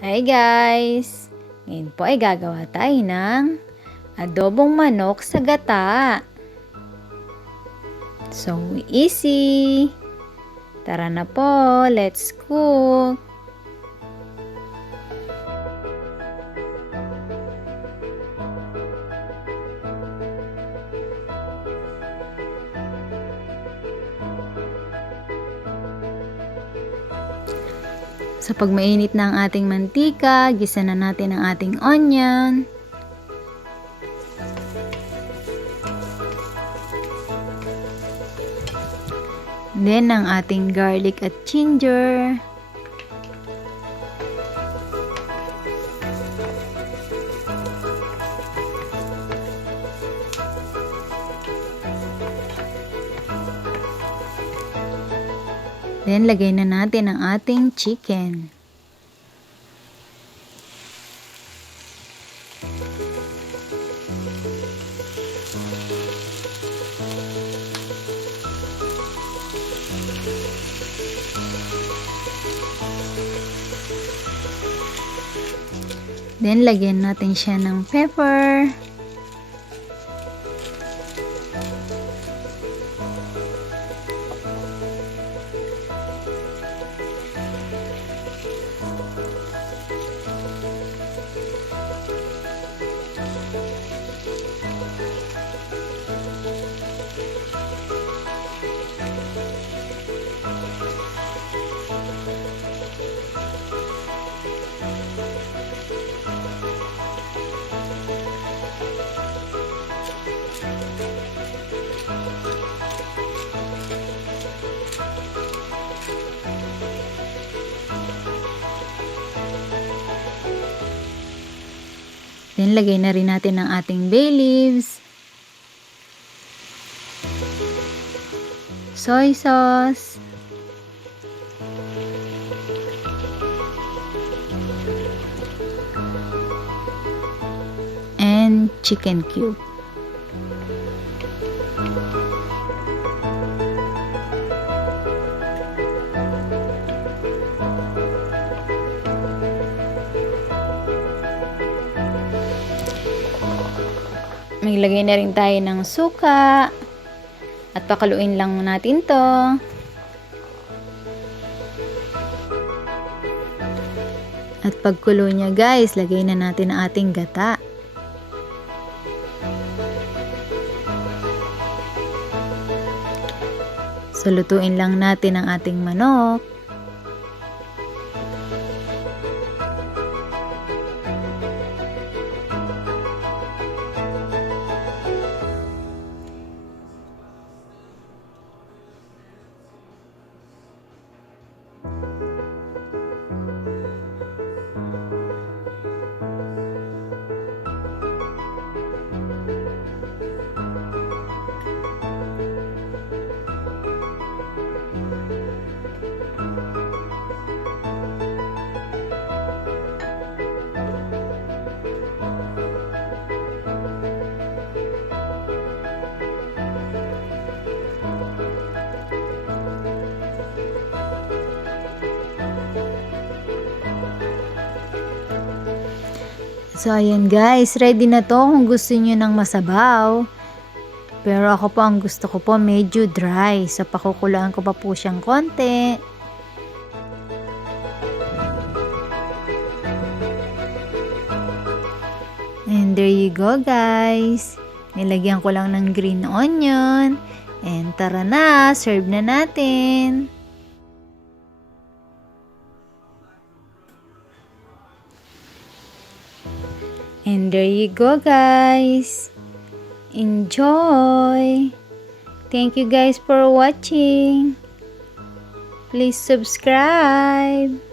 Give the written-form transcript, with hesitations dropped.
Hi guys! Ngayon po ay gagawa tayo ng adobong manok sa gata. So easy! Tara na po, let's cook! So pag mainit na ang ating mantika, gisa na natin ang ating onion. Then ang ating garlic at ginger. Then, lagay na natin ang ating chicken. Then, lagyan natin siya ng pepper. Then, lagay na rin natin ang ating bay leaves, soy sauce, and chicken cube. Maglagay na rin tayo ng suka at pakaluin lang natin to. At pagkulo niya guys, lagay na natin ang ating gata. So lutuin lang natin ang ating manok. So, ayan guys, ready na to kung gusto niyo ng masabaw. Pero ako po, ang gusto ko po medyo dry. So, pakukulaan ko pa po siyang konti. And there you go guys. Nilagyan ko lang ng green onion. And tara na, serve na natin. And there you go guys. Enjoy. Thank you guys for watching. Please subscribe.